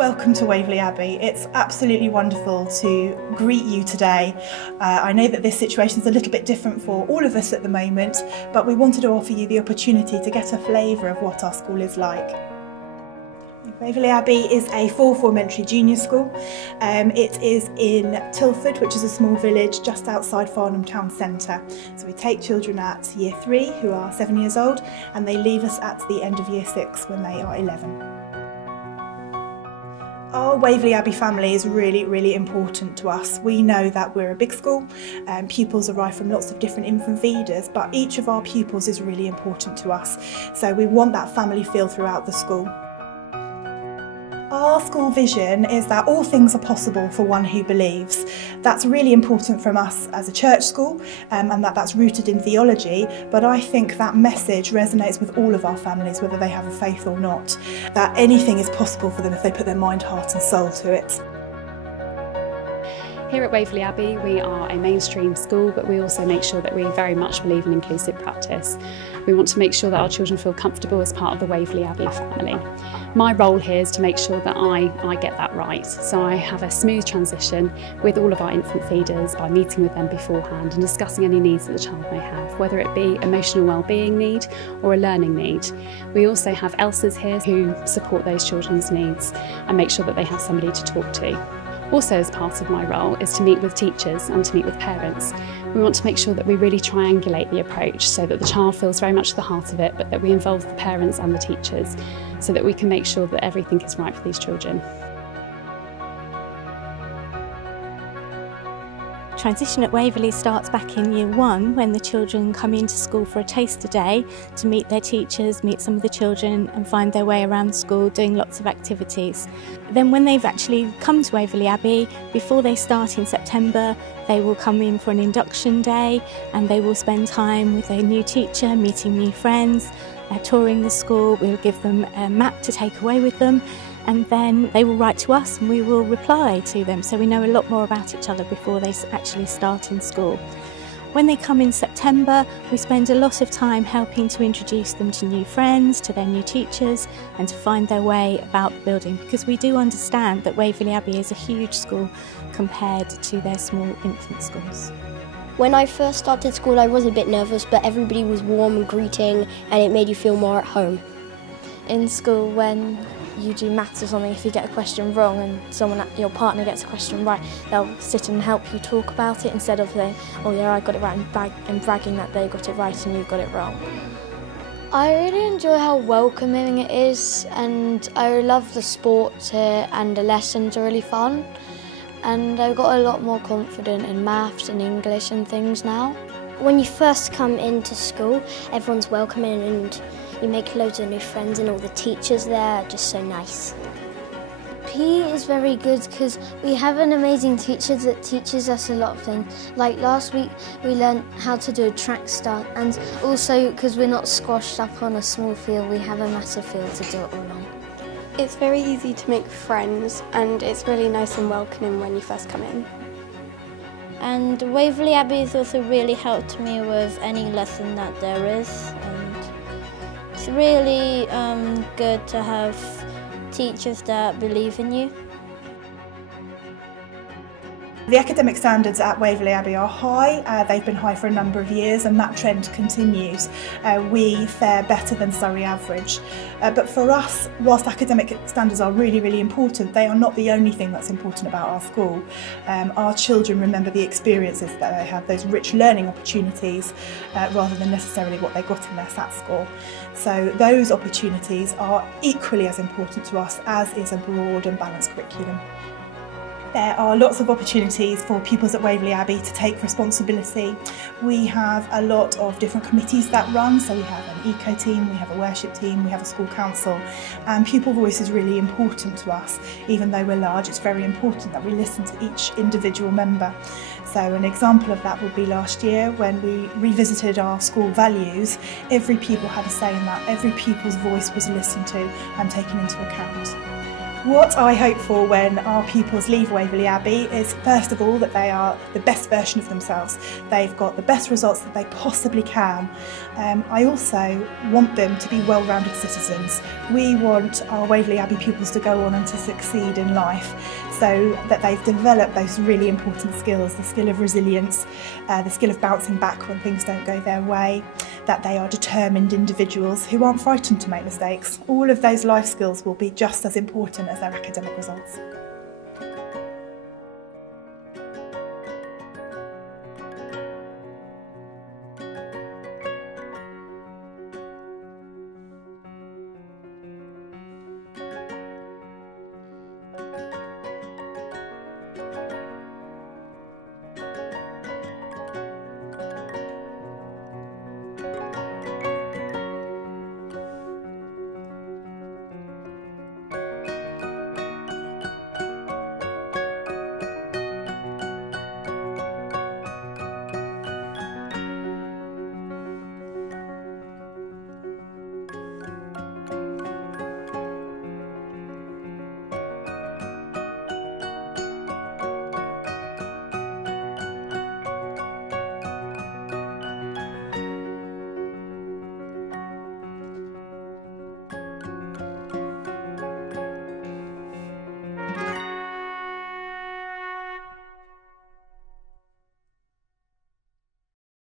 Welcome to Waverley Abbey. It's absolutely wonderful to greet you today. I know that this situation is a little bit different for all of us at the moment, but we wanted to offer you the opportunity to get a flavour of what our school is like. Waverley Abbey is a four-form entry junior school. It is in Tilford, which is a small village just outside Farnham town centre. So we take children at year 3 who are 7 years old, and they leave us at the end of year 6 when they are 11. Our Waverley Abbey family is really important to us. We know that we're a big school, pupils arrive from lots of different infant feeders, but each of our pupils is really important to us. So we want that family feel throughout the school. Our school vision is that all things are possible for one who believes. That's really important from us as a church school, and that's rooted in theology, but I think that message resonates with all of our families, whether they have a faith or not, that anything is possible for them if they put their mind, heart and soul to it. Here at Waverley Abbey we are a mainstream school, but we also make sure that we very much believe in inclusive practice. We want to make sure that our children feel comfortable as part of the Waverley Abbey family. My role here is to make sure that I get that right. So I have a smooth transition with all of our infant feeders by meeting with them beforehand and discussing any needs that the child may have, whether it be emotional well-being need or a learning need. We also have ELSAs here who support those children's needs and make sure that they have somebody to talk to. Also, as part of my role is to meet with teachers and to meet with parents. We want to make sure that we really triangulate the approach so that the child feels very much the heart of it, but that we involve the parents and the teachers so that we can make sure that everything is right for these children. Transition at Waverley starts back in year 1 when the children come into school for a taster day to meet their teachers, meet some of the children and find their way around school doing lots of activities. Then when they've actually come to Waverley Abbey, before they start in September, they will come in for an induction day and they will spend time with their new teacher, meeting new friends, touring the school. We'll give them a map to take away with them, and then they will write to us and we will reply to them, so we know a lot more about each other before they actually start in school. When they come in September, we spend a lot of time helping to introduce them to new friends, to their new teachers, and to find their way about the building, because we do understand that Waverley Abbey is a huge school compared to their small infant schools. When I first started school I was a bit nervous, but everybody was warm and greeting and it made you feel more at home. In school, when you do maths or something, if you get a question wrong and your partner gets a question right, they'll sit and help you talk about it instead of saying, oh yeah, I got it right, and bragging that they got it right and you got it wrong. I really enjoy how welcoming it is, and I love the sports here and the lessons are really fun, and I got a lot more confident in maths and English and things now. When you first come into school, everyone's welcoming and you make loads of new friends, and all the teachers there are just so nice. PE is very good because we have an amazing teacher that teaches us a lot of things. Like last week we learned how to do a track start, and also because we're not squashed up on a small field, we have a massive field to do it all on. It's very easy to make friends and it's really nice and welcoming when you first come in. And Waverley Abbey has also really helped me with any lesson that there is, and it's really good to have teachers that believe in you. The academic standards at Waverley Abbey are high. They've been high for a number of years and that trend continues. We fare better than Surrey average. But for us, whilst academic standards are really important, they are not the only thing that's important about our school. Our children remember the experiences that they had, those rich learning opportunities, rather than necessarily what they got in their SAT score. So those opportunities are equally as important to us as is a broad and balanced curriculum. There are lots of opportunities for pupils at Waverley Abbey to take responsibility. We have a lot of different committees that run, so we have an eco team, we have a worship team, we have a school council, and pupil voice is really important to us. Even though we're large, it's very important that we listen to each individual member. So an example of that would be last year when we revisited our school values. Every pupil had a say in that, every pupil's voice was listened to and taken into account. What I hope for when our pupils leave Waverley Abbey is, first of all, that they are the best version of themselves. They've got the best results that they possibly can. I also want them to be well-rounded citizens. We want our Waverley Abbey pupils to go on and to succeed in life, so that they've developed those really important skills, the skill of resilience, the skill of bouncing back when things don't go their way, that they are determined individuals who aren't frightened to make mistakes. All of those life skills will be just as important as their academic results.